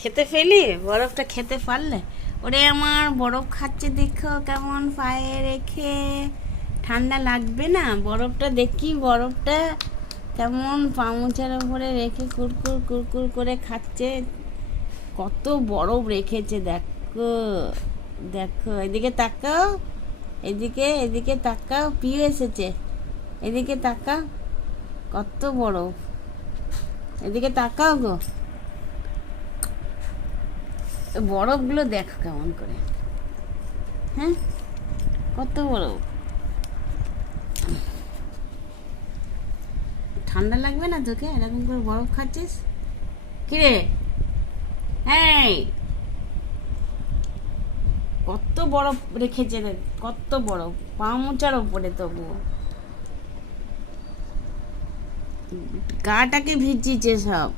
খেতে ফেলি বরফটা খেতে পারলে? ওরে আমার বরফ খাচ্ছে, দেখো কেমন পায়ে রেখে। ঠান্ডা লাগবে না? বরফটা দেখি, বরফটা কেমন পামুচার উপরে রেখে কুরকুর কুরকুর করে খাচ্ছে। কত বরফ রেখেছে দেখো। দেখো এদিকে তাকাও, এদিকে এদিকে তাকাও, পিউ এসেছে। এদিকে তাকাও, কত বরফ। এদিকে তাকাও গো, বরফগুলো দেখো কেমন করে। হ্যাঁ, কত বরফ। ঠান্ডা লাগবে না তোকে এরকম করে বরফ খাচ্ছিস? কিরে, হ্যাঁ, কত বরফ রেখেছে রে, কত বরফ পা মোচার ওপরে। তবুও গাটাকে ভিজিয়েছে সব।